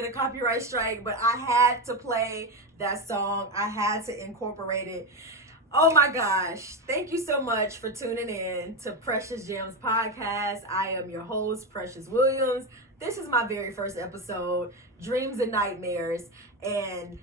get a copyright strike, but I had to play that song. I had to incorporate it. Oh my gosh. Thank you so much for tuning in to Precious Gems Podcast. I am your host, Precious Williams. This is my very first episode, Dreams and Nightmares. And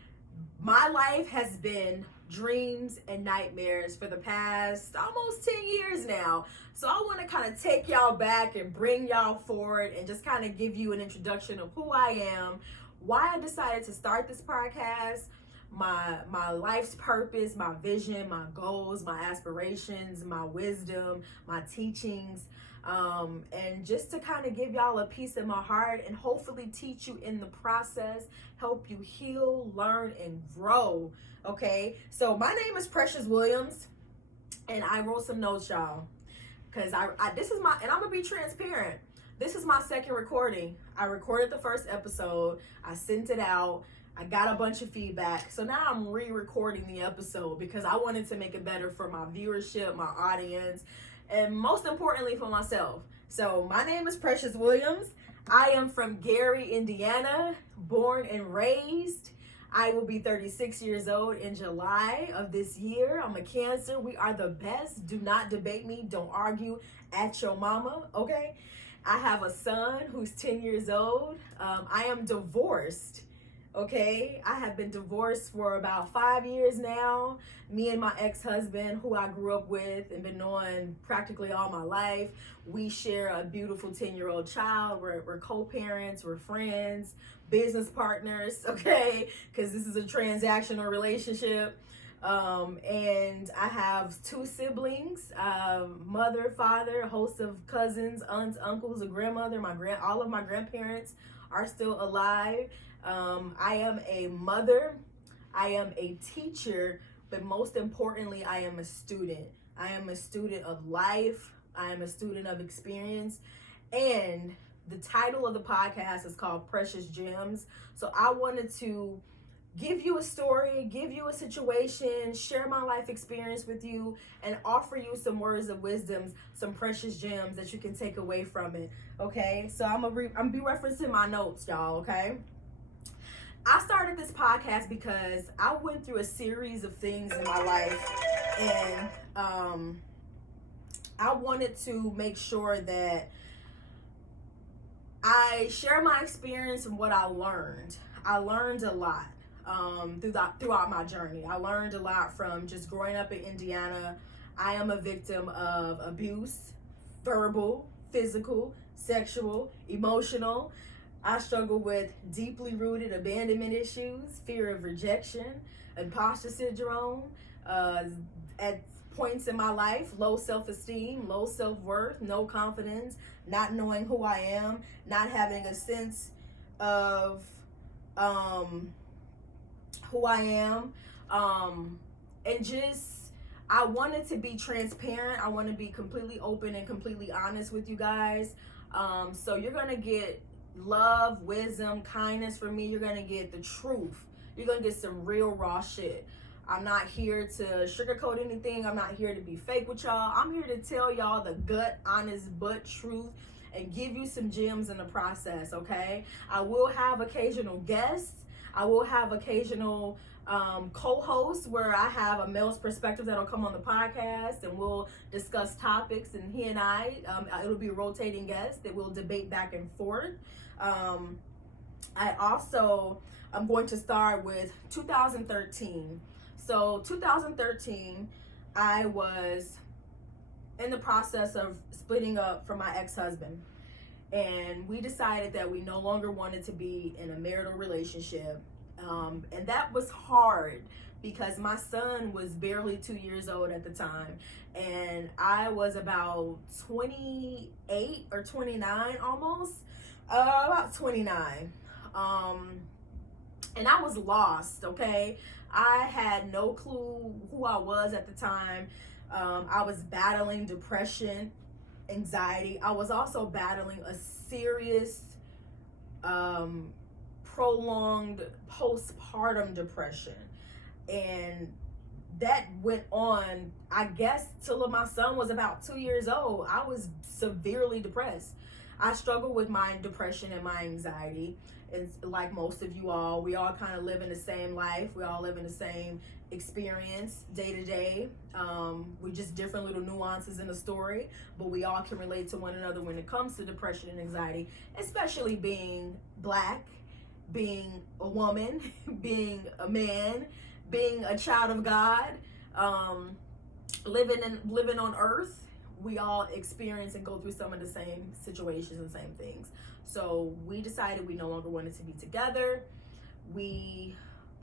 my life has been dreams and nightmares for the past almost 10 years now. So I want to kind of take y'all back and bring y'all forward and just kind of give you an introduction of who I am, why I decided to start this podcast, my life's purpose, my vision, my goals, my aspirations, my wisdom, my teachings, and just to kind of give y'all a piece of my heart and hopefully teach you in the process, help you heal, learn, and grow. Okay, so my name is Precious Williams, and I wrote some notes, y'all, because this is my, and I'm gonna be transparent. This is my second recording. I recorded the first episode, I sent it out, I got a bunch of feedback, so now I'm re-recording the episode because I wanted to make it better for my viewership, my audience, and most importantly for myself. So my name is Precious Williams. I am from Gary, Indiana, born and raised. I will be 36 years old in July of this year. I'm a Cancer. We are the best. Do not debate me. Don't argue at your mama, okay? I have a son who's 10 years old. I am divorced, okay? I have been divorced for about 5 years now. Me and my ex-husband, who I grew up with and been knowing practically all my life, we share a beautiful 10-year-old child. We're co-parents, we're friends, business partners, okay? Because this is a transactional relationship. And I have 2 siblings, mother, father, a host of cousins, aunts, uncles, a grandmother. All of my grandparents are still alive. I am a mother, I am a teacher, but most importantly, I am a student. I am a student of life. I am a student of experience. And the title of the podcast is called Precious Gems. So I wanted to give you a story, give you a situation, share my life experience with you, and offer you some words of wisdom, some precious gems that you can take away from it. Okay, so I'm gonna be referencing my notes, y'all. Okay, I started this podcast because I went through a series of things in my life, and I wanted to make sure that I share my experience and what I learned. I learned a lot throughout my journey. I learned a lot from just growing up in Indiana. I am a victim of abuse, verbal, physical, sexual, emotional. I struggle with deeply rooted abandonment issues, fear of rejection, imposter syndrome, at points in my life, low self-esteem, low self-worth, no confidence, not knowing who I am, not having a sense of who I am, and just, I wanted to be transparent. I want to be completely open and completely honest with you guys. So you're going to get love, wisdom, kindness from me. You're going to get the truth. You're going to get some real raw shit. I'm not here to sugarcoat anything. I'm not here to be fake with y'all. I'm here to tell y'all the gut, honest, but truth, and give you some gems in the process, okay? I will have occasional guests. I will have occasional co-hosts where I have a male's perspective that'll come on the podcast and we'll discuss topics, and he and I, it'll be rotating guests that we'll debate back and forth. I also, I'm going to start with 2013. So 2013, I was in the process of splitting up from my ex-husband, and we decided that we no longer wanted to be in a marital relationship. And that was hard because my son was barely 2 years old at the time, and I was about 28 or 29 almost, about 29. And I was lost, okay? I had no clue who I was at the time. I was battling depression, anxiety. I was also battling a serious, prolonged postpartum depression. And that went on, I guess, till my son was about 2 years old. I was severely depressed. I struggle with my depression and my anxiety. And like most of you all, we all kind of live in the same life. We all live in the same experience day to day. We just different little nuances in the story, but we all can relate to one another when it comes to depression and anxiety, especially being Black, being a woman, being a man, being a child of God, living on earth. We all experience and go through some of the same situations and same things. So we decided we no longer wanted to be together. We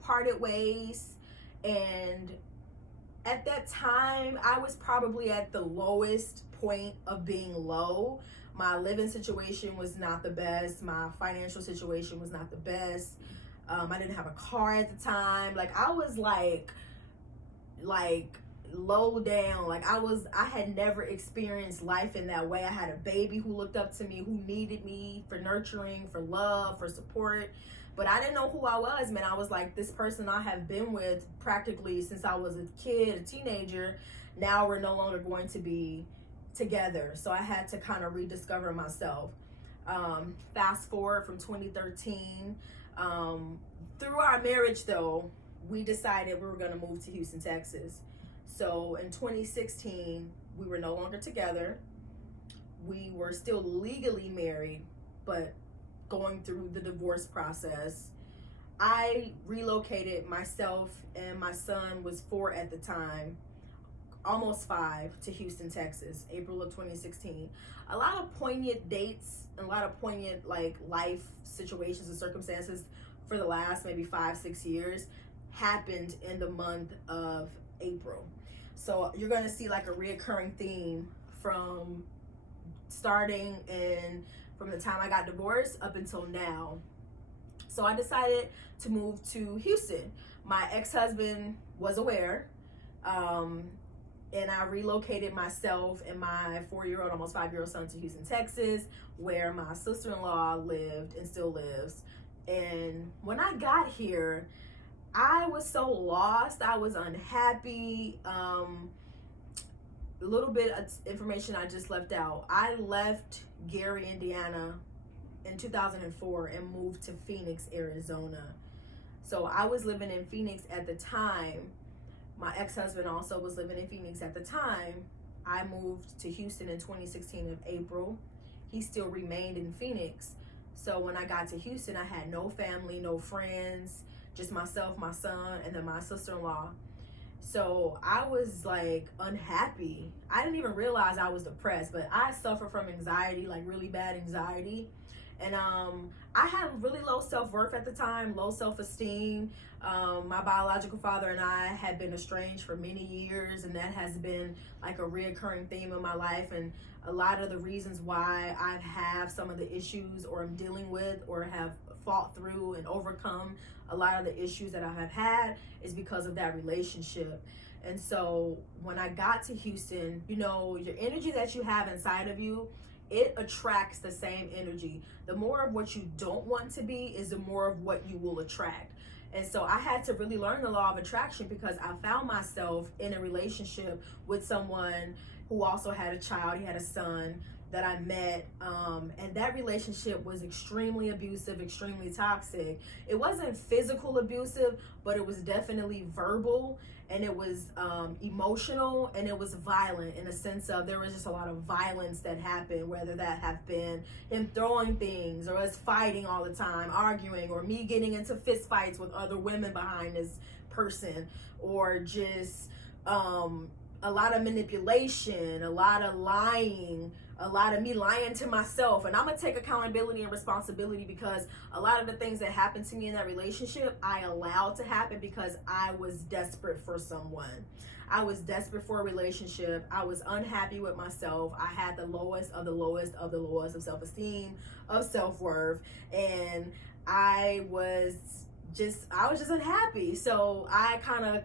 parted ways, and at that time I was probably at the lowest point of being low. My living situation was not the best. My financial situation was not the best. I didn't have a car at the time. Like I was like low down. Like I had never experienced life in that way. I had a baby who looked up to me, who needed me for nurturing, for love, for support. But I didn't know who I was, man. I was like, this person I have been with practically since I was a kid, a teenager. Now we're no longer going to be together. So I had to kind of rediscover myself. Fast forward from 2013. Through our marriage, though, we decided we were going to move to Houston, Texas. So in 2016, we were no longer together. We were still legally married, but going through the divorce process. I relocated myself, and my son was 4 at the time, almost 5, to Houston, Texas, April of 2016. A lot of poignant dates, a lot of poignant like life situations and circumstances for the last maybe 5-6 years happened in the month of April. So you're going to see like a reoccurring theme from starting in from the time I got divorced up until now. So I decided to move to Houston. My ex-husband was aware, and I relocated myself and my 4-year-old, almost 5-year-old son to Houston, Texas, where my sister-in-law lived and still lives. And when I got here, I was so lost. I was unhappy. A little bit of information I just left out. I left Gary, Indiana in 2004 and moved to Phoenix, Arizona. So I was living in Phoenix at the time. My ex-husband also was living in Phoenix at the time. I moved to Houston in 2016 of April. He still remained in Phoenix. So when I got to Houston, I had no family, no friends, just myself, my son, and then my sister-in-law. So I was like unhappy. I didn't even realize I was depressed, but I suffer from anxiety, like really bad anxiety. And I had really low self-worth at the time, low self-esteem. My biological father and I had been estranged for many years, and that has been like a reoccurring theme in my life. And a lot of the reasons why I have some of the issues or I'm dealing with or have fought through and overcome a lot of the issues that I have had is because of that relationship. And so when I got to Houston, you know, your energy that you have inside of you, it attracts the same energy. The more of what you don't want to be is the more of what you will attract. And so I had to really learn the law of attraction, because I found myself in a relationship with someone who also had a child. He had a son that I met, and that relationship was extremely abusive, extremely toxic. It wasn't physical abusive, but it was definitely verbal, and it was emotional, and it was violent in a sense of there was just a lot of violence that happened, whether that have been him throwing things or us fighting all the time, arguing, or me getting into fist fights with other women behind this person, or just a lot of manipulation, a lot of lying, a lot of me lying to myself. And I'm gonna take accountability and responsibility, because a lot of the things that happened to me in that relationship I allowed to happen because I was desperate for someone. I was desperate for a relationship. I was unhappy with myself. I had the lowest of the lowest of the lowest of self-esteem, of self-worth, and I was just unhappy. So I kind of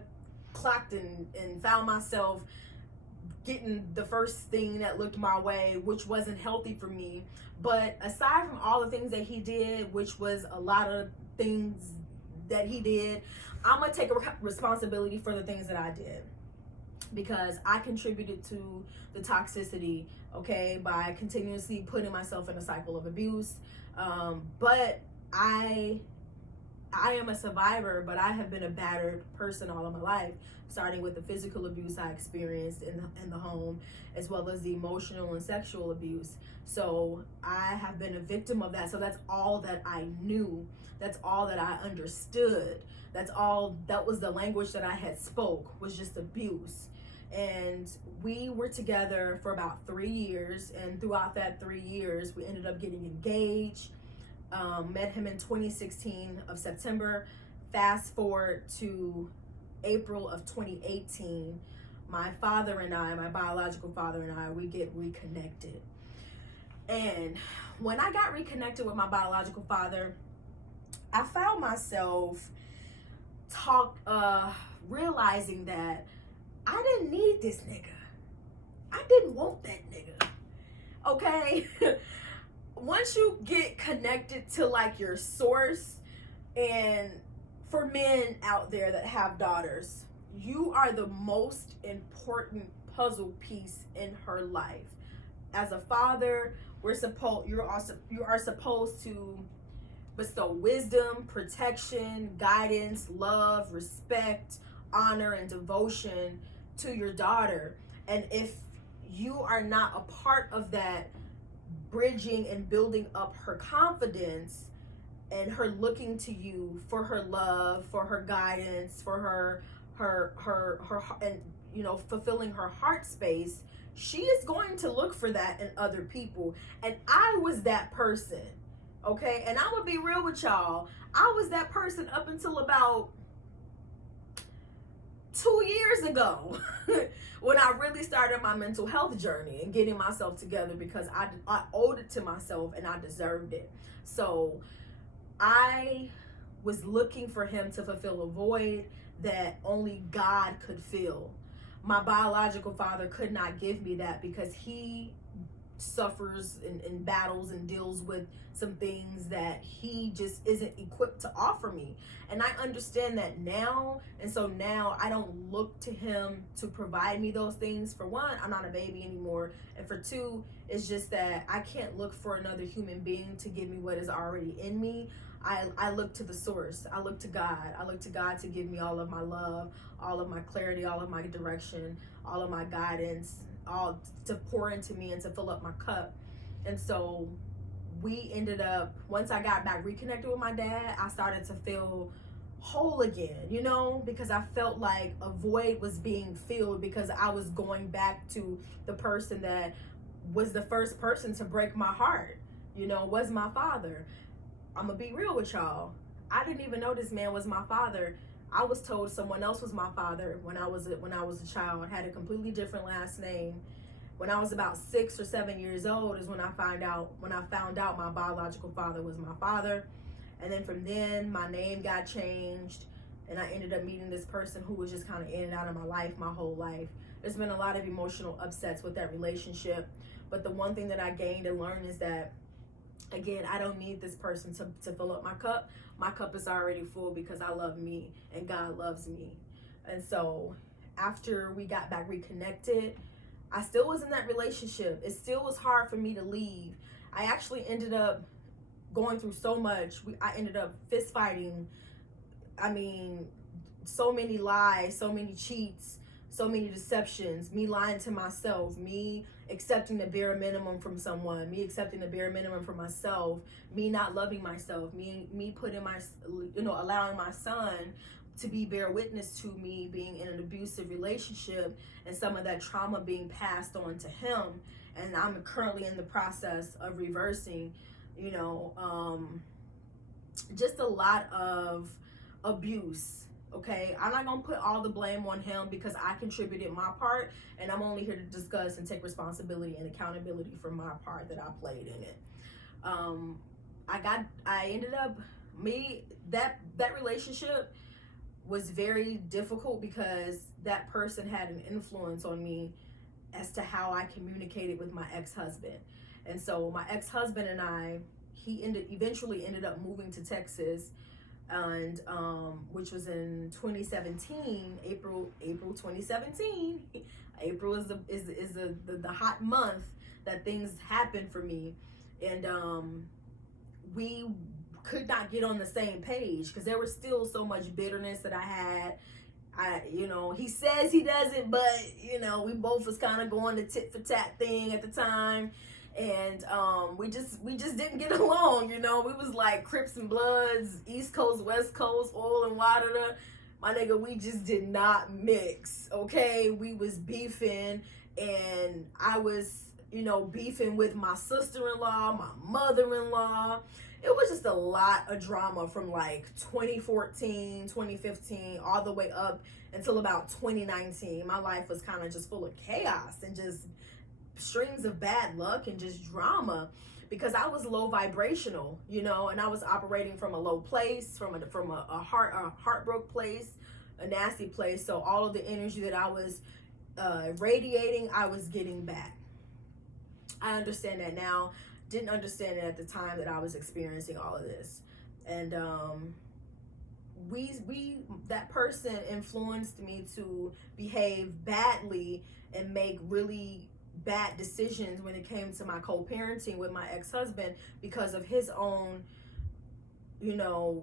clocked and found myself getting the first thing that looked my way, which wasn't healthy for me. But aside from all the things that he did, which was a lot of things that he did, I'm gonna take responsibility for the things that I did. because I contributed to the toxicity, okay, by continuously putting myself in a cycle of abuse. But I am a survivor, but I have been a battered person all of my life, starting with the physical abuse I experienced in the home, as well as the emotional and sexual abuse. So I have been a victim of that. So that's all that I knew. That's all that I understood. That was the language that I had spoke, was just abuse. And we were together for about 3 years, and throughout that 3 years, we ended up getting engaged. Met him in 2016 of September. Fast forward to April of 2018, my biological father and I, we get reconnected. And when I got reconnected with my biological father, I found myself realizing that I didn't need this nigga. I didn't want that nigga. Okay? Once you get connected to like your source, and for men out there that have daughters, you are the most important puzzle piece in her life. As a father, you are supposed to bestow wisdom, protection, guidance, love, respect, honor, and devotion to your daughter. And if you are not a part of that, bridging and building up her confidence and her looking to you for her love, for her guidance, for her and fulfilling her heart space, she is going to look for that in other people. And I was that person. Okay? And I'm gonna be real with y'all. I was that person up until about 2 years ago when I really started my mental health journey and getting myself together, because I owed it to myself and I deserved it. So I was looking for him to fulfill a void that only God could fill. My biological father could not give me that because he suffers and battles and deals with some things that he just isn't equipped to offer me. And I understand that now. And so now I don't look to him to provide me those things. For one, I'm not a baby anymore. And for two, it's just that I can't look for another human being to give me what is already in me. I look to the source. I look to God. I look to God to give me all of my love, all of my clarity, all of my direction, all of my guidance, all to pour into me and to fill up my cup. And so we ended up, once I got back reconnected with my dad, I started to feel whole again, because I felt like a void was being filled, because I was going back to the person that was the first person to break my heart, was my father. I'm gonna be real with y'all. I didn't even know this man was my father. I was told someone else was my father when I was a child. I had a completely different last name. When I was about 6 or 7 years old is when I found out my biological father was my father. And then from then, my name got changed, and I ended up meeting this person who was just kind of in and out of my life my whole life. There's been a lot of emotional upsets with that relationship, but the one thing that I gained and learned is that, again, I don't need this person to fill up my cup. My cup is already full because I love me and God loves me. And so after we got back reconnected, I still was in that relationship. It still was hard for me to leave. I actually ended up going through so much. I ended up fist fighting. I mean, so many lies, so many cheats, so many deceptions, me lying to myself, me accepting the bare minimum from someone, me accepting the bare minimum from myself, me not loving myself, me putting allowing my son to be bear witness to me being in an abusive relationship, and some of that trauma being passed on to him. And I'm currently in the process of reversing, just a lot of abuse. Okay, I'm not gonna put all the blame on him because I contributed my part, and I'm only here to discuss and take responsibility and accountability for my part that I played in it. That relationship was very difficult because that person had an influence on me as to how I communicated with my ex-husband. And so my ex-husband and I, he eventually ended up moving to Texas and which was in 2017, April 2017. April is the hot month that things happen for me, and we could not get on the same page because there was still so much bitterness that I had. He says he doesn't, but we both was kind of going the tit for tat thing at the time, and we just didn't get along. We was like Crips and Bloods, East Coast, West Coast, oil and water. My nigga, we just did not mix. Okay, we was beefing, and I was beefing with my sister-in-law, my mother-in-law. It was just a lot of drama from like 2014, 2015, all the way up until about 2019. My life was kind of just full of chaos and just streams of bad luck and just drama because I was low vibrational, and I was operating from a low place, from a heartbroken place, a nasty place. So all of the energy that I was radiating, I was getting back. I understand that now. Didn't understand it at the time that I was experiencing all of this. And that person influenced me to behave badly and make really bad decisions when it came to my co-parenting with my ex-husband because of his own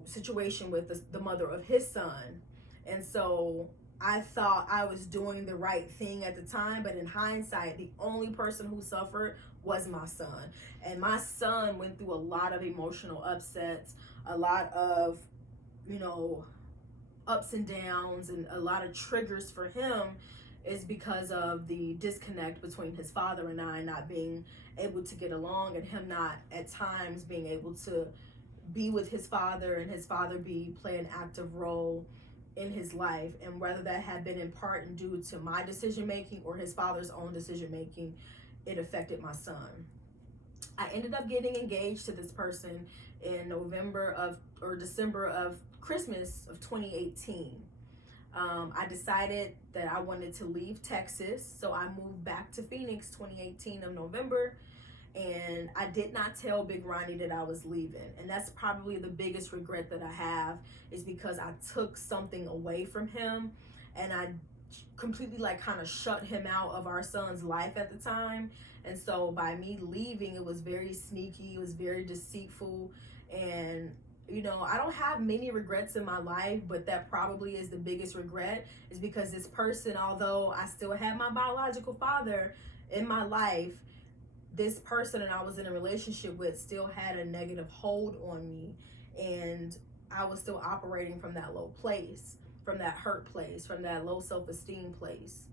situation with the mother of his son. And so I thought I was doing the right thing at the time, but in hindsight, the only person who suffered was my son. And my son went through a lot of emotional upsets, a lot of, ups and downs, and a lot of triggers for him is because of the disconnect between his father and I not being able to get along, and him not at times being able to be with his father and his father play an active role in his life. And whether that had been in part and due to my decision making or his father's own decision making, it affected my son. I ended up getting engaged to this person in December of Christmas of 2018. I decided that I wanted to leave Texas, so I moved back to Phoenix 2018 of November, and I did not tell Big Ronnie that I was leaving. And that's probably the biggest regret that I have, is because I took something away from him, and I completely kind of shut him out of our son's life at the time. And so by me leaving, it was very sneaky, it was very deceitful, and I don't have many regrets in my life, but that probably is the biggest regret, is because this person, although I still had my biological father in my life, this person that I was in a relationship with still had a negative hold on me, and I was still operating from that low place, from that hurt place, from that low self-esteem place.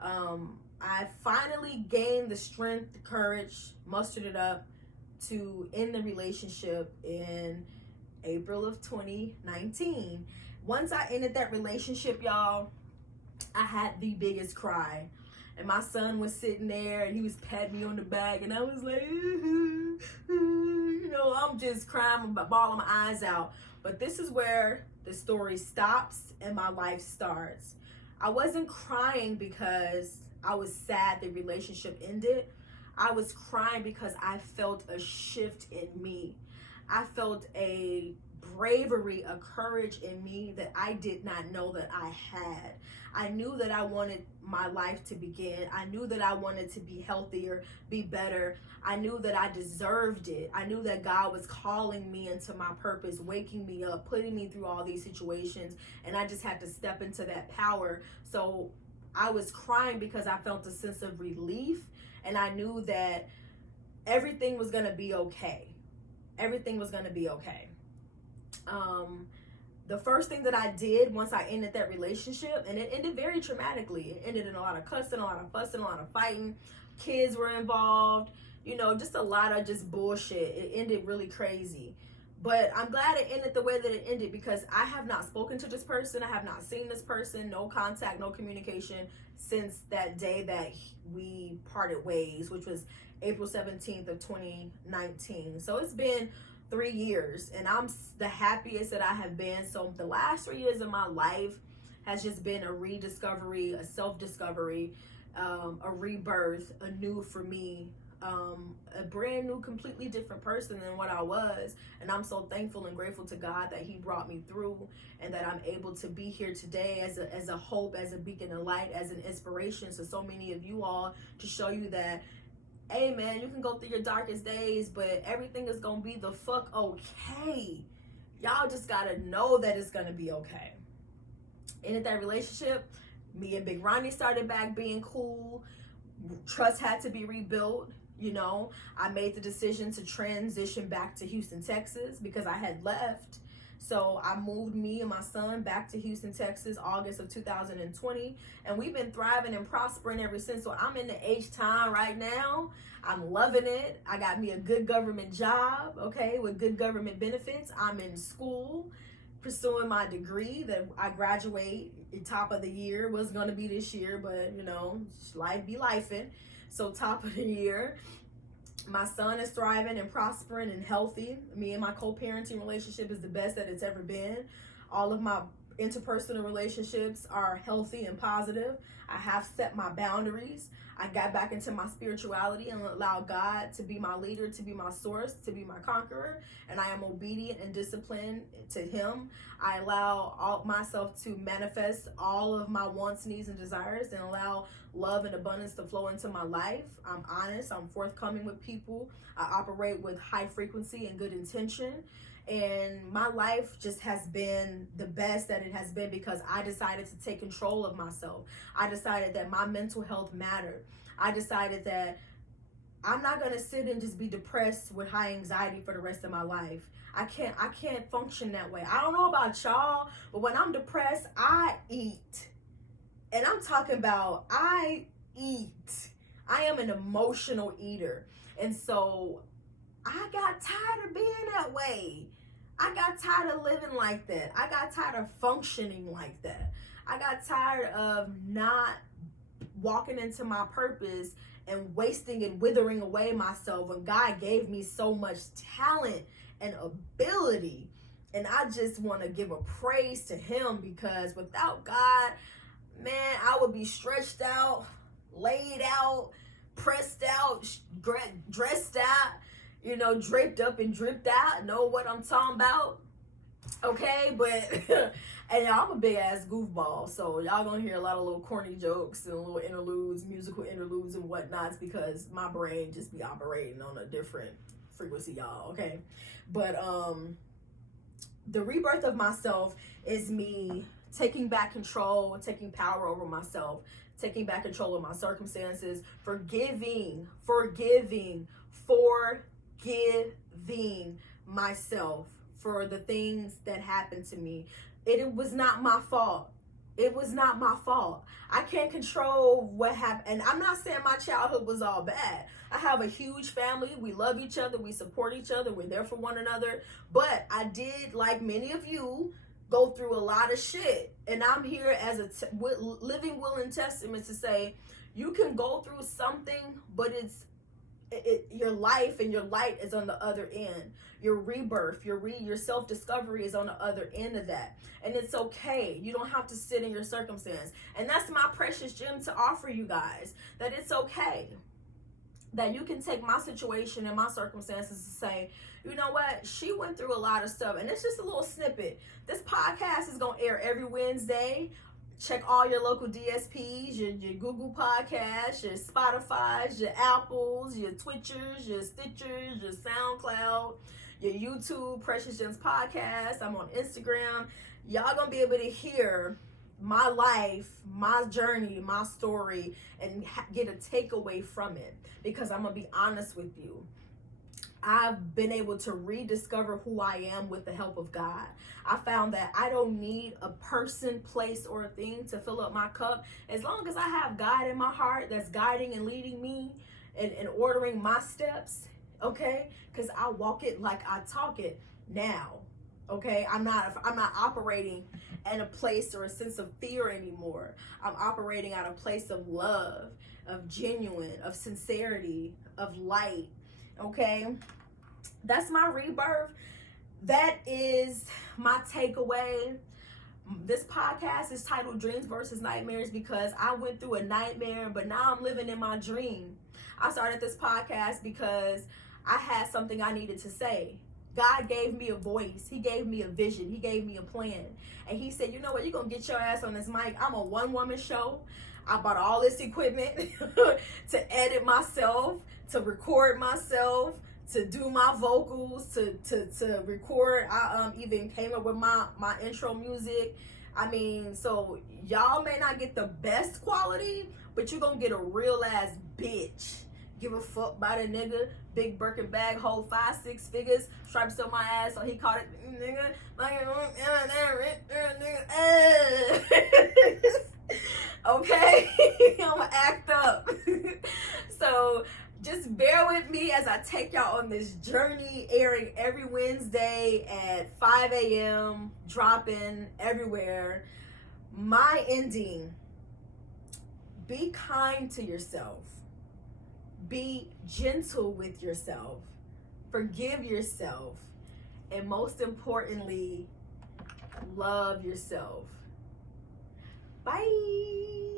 I finally gained the strength, the courage, mustered it up to end the relationship in April of 2019. Once I ended that relationship, y'all, I had the biggest cry. And my son was sitting there and he was patting me on the back, and I was like, I'm just crying, bawling my eyes out. But this is where the story stops and my life starts. I wasn't crying because I was sad the relationship ended. I was crying because I felt a shift in me. I felt a bravery, a courage in me that I did not know that I had. I knew that I wanted my life to begin. I knew that I wanted to be healthier, be better. I knew that I deserved it. I knew that God was calling me into my purpose, waking me up, putting me through all these situations, and I just had to step into that power. So I was crying because I felt a sense of relief, and I knew that everything was going to be okay. Everything was going to be okay. The first thing that I did once I ended that relationship, and it ended very traumatically. It ended in a lot of cussing, a lot of fussing, a lot of fighting. Kids were involved, just a lot of just bullshit. It ended really crazy. But I'm glad it ended the way that it ended, because I have not spoken to this person. I have not seen this person, no contact, no communication since that day that we parted ways, which was April 17th of 2019. So it's been 3 years, and I'm the happiest that I have been. So the last 3 years of my life has just been a rediscovery, a self-discovery, a rebirth, anew for me, a brand new, completely different person than what I was. And I'm so thankful and grateful to God that he brought me through, and that I'm able to be here today as a hope, as a beacon of light, as an inspiration to so many of you all, to show you that, hey man, you can go through your darkest days, but everything is gonna be the fuck okay. Y'all just gotta know that it's gonna be okay. In that relationship, me and Big Ronnie started back being cool. Trust had to be rebuilt. You know, I made the decision to transition back to Houston, Texas, because I had left. So I moved me and my son back to Houston, Texas, August of 2020. And we've been thriving and prospering ever since. So I'm in the H-Town right now. I'm loving it. I got me a good government job, okay, with good government benefits. I'm in school, pursuing my degree that I graduate top of the year. Was going to be this year, but, you know, life be lifing. So top of the year. My son is thriving and prospering and healthy. Me and my co-parenting relationship is the best that it's ever been. All of my interpersonal relationships are healthy and positive. I have set my boundaries. I got back into my spirituality and allowed God to be my leader, to be my source, to be my conqueror. And I am obedient and disciplined to him. I allow myself to manifest all of my wants, needs, and desires, and allow love and abundance to flow into my life. I'm honest. I'm forthcoming with people. I operate with high frequency and good intention. And my life just has been the best that it has been because I decided to take control of myself. I decided that my mental health mattered. I decided that I'm not going to sit and just be depressed with high anxiety for the rest of my life. I can't function that way. I don't know about y'all, but when I'm depressed, I eat. And I'm talking about I eat. I am an emotional eater. And so I got tired of being that way. I got tired of living like that. I got tired of functioning like that. I got tired of not walking into my purpose and wasting and withering away myself when God gave me so much talent and ability. And I just want to give a praise to him, because without God, man, I would be stretched out, laid out, pressed out, dressed out, you know, draped up and dripped out. Know what I'm talking about? Okay, but and y'all, I'm a big ass goofball, so y'all gonna hear a lot of little corny jokes and little interludes, musical interludes and whatnots, because my brain just be operating on a different frequency, y'all. Okay, but the rebirth of myself is me taking back control, taking power over myself, taking back control of my circumstances, forgiving myself for the things that happened to me. It was not my fault. It was not my fault. I can't control what happened. And I'm not saying my childhood was all bad. I have a huge family. We love each other. We support each other. We're there for one another. But I did, like many of you, go through a lot of shit. And I'm here as a living will and testament to say, you can go through something, but your life and your light is on the other end. Your rebirth, your self-discovery is on the other end of that. And it's okay. You don't have to sit in your circumstance. And that's my precious gem to offer you guys, that it's okay. That you can take my situation and my circumstances to say, you know what? She went through a lot of stuff. And it's just a little snippet. This podcast is going to air every Wednesday. Check all your local DSPs, your Google Podcasts, your Spotifys, your Apples, your Twitchers, your Stitchers, your SoundCloud, your YouTube, Precious Gems Podcast. I'm on Instagram. Y'all gonna be able to hear my life, my journey, my story, and get a takeaway from it. Because I'm gonna be honest with you, I've been able to rediscover who I am with the help of God. I found that I don't need a person, place, or a thing to fill up my cup. As long as I have God in my heart that's guiding and leading me and ordering my steps, okay? Because I walk it like I talk it now, okay? I'm not operating in a place or a sense of fear anymore. I'm operating out of a place of love, of genuine, of sincerity, of light. Okay, that's my rebirth. That is my takeaway. This podcast is titled Dreams versus Nightmares because I went through a nightmare, but now I'm living in my dream. I started this podcast because I had something I needed to say. God gave me a voice. He gave me a vision. He gave me a plan. And he said, you know what? You're going to get your ass on this mic. I'm a one-woman show. I bought all this equipment to edit myself, to record myself, to do my vocals, to record. I even came up with my intro music. I mean, so y'all may not get the best quality, but you're going to get a real ass bitch. Give a fuck by the nigga. Big Birkin bag, hold 5-6 figures, stripes on my ass, so he called it nigga. Okay, I'ma act up. So just bear with me as I take y'all on this journey, airing every Wednesday at 5 a.m., dropping everywhere. My ending: be kind to yourself. Be gentle with yourself. Forgive yourself. And most importantly, love yourself. Bye.